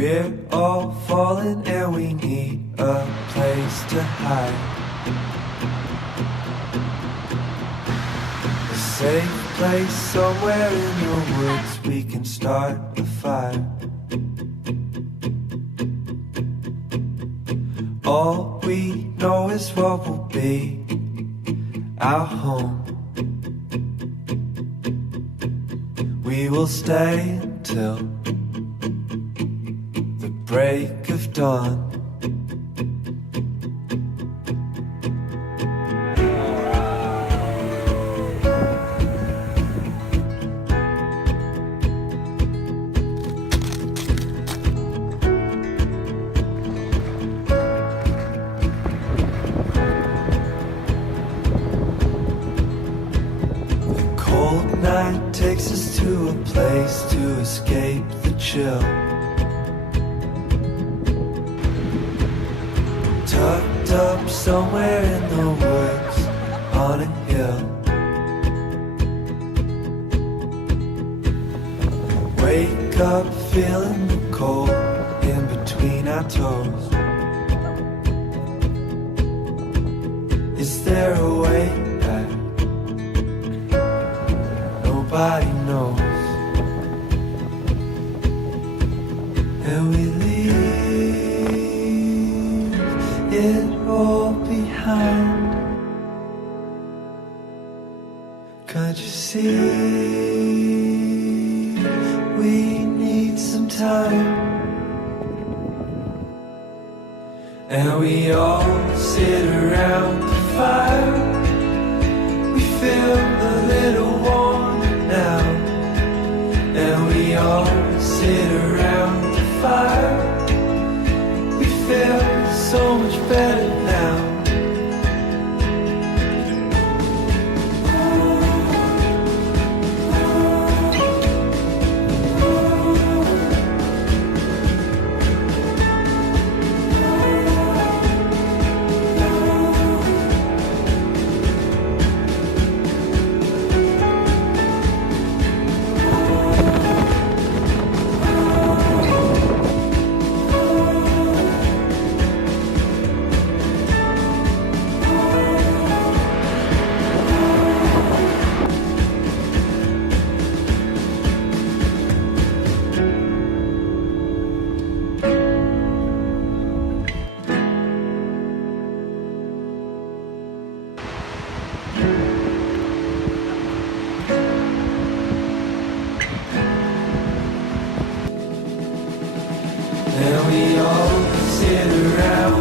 We're all falling and we need a place to hide. A safe place somewhere in the woods we can start a fire. All we know is what will be our home. We will stay until the break of dawn. Night takes us to a place to escape the chill. Tucked up somewhere in the woods on a hill. Wake up feeling the cold in between our toes. Is there a way back? Nobody knows. And we leave it all behind. Can't you see? We need some time. And we all sit around the fire. We feel a little warm now, and we all sit around the fire. We feel so much better now. And we all sit around